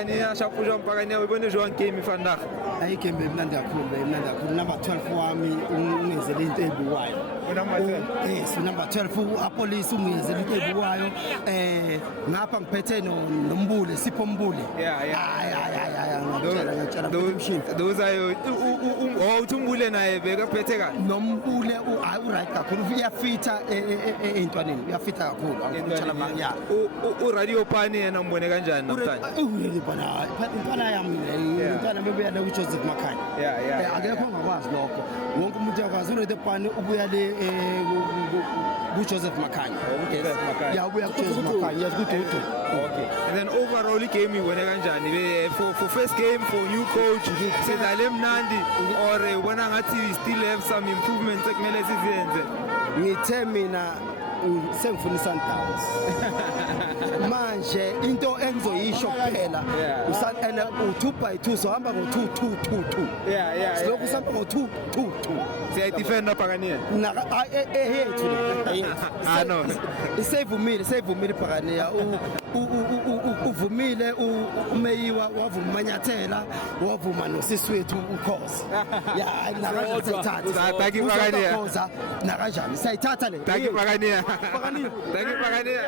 Pakania Shapu Jean Pakania ubone jwang game vandag Hayi game emnandi kakhulu number 12 wami ungenzele into ebuwayo number 12 yes number 12 apolice ungenzele into ebuwayo ngapha ngiphethe nombule Sipho Mbule ngiyatshela those are uThumbule naye bekaphethe kahle nombule right kakhulu uyafitha entwaneni uyafitha kakhulu angitshela mangya Radio Pani yena umbone kanjani namhlanje intwana yami intwana bebuya la kuJoseph Makhanya akekho ongakwazi lokho wonke umuntu yakwazi uRadio Pani ubuya le kuJoseph Makhanya ubuya kuJoseph Makhanya yakududu okay and then overall game iwene kanjani for first game for new coach sidlale mnandi or ubona ngathi we still have some improvements ekumele sizenze ngithe mina sengifuna Sundowns manje into engizoyisho kuphela usana u2 by 2 so hamba ngo2 lokhu sihamba ngo2 siya defender Pakania yethu no isevumile Pakania uvumile umeyiwa wavuma Manyathela wavuma noSiswethu uKhosi nakanjani sayithatha le Pakania Pakania Pakania